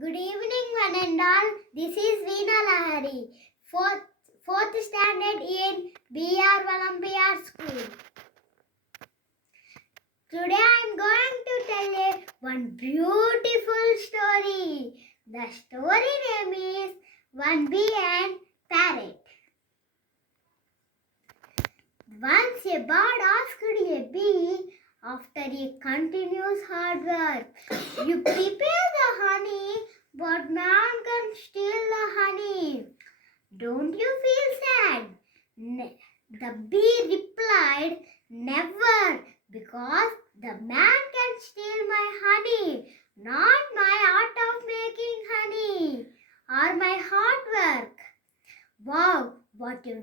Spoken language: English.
Good evening, one and all. This is Veena Lahari, fourth standard in BR Olympiad School. Today I am going to tell you one beautiful story. The story name is One Bee and Parrot. Once a bird asked a bee after a continuous hard work, "You prepare the honey, but man can steal the honey. Don't you feel sad?" The bee replied, "Never, because the man can steal my honey, not my art of making honey or my hard work." Wow, what a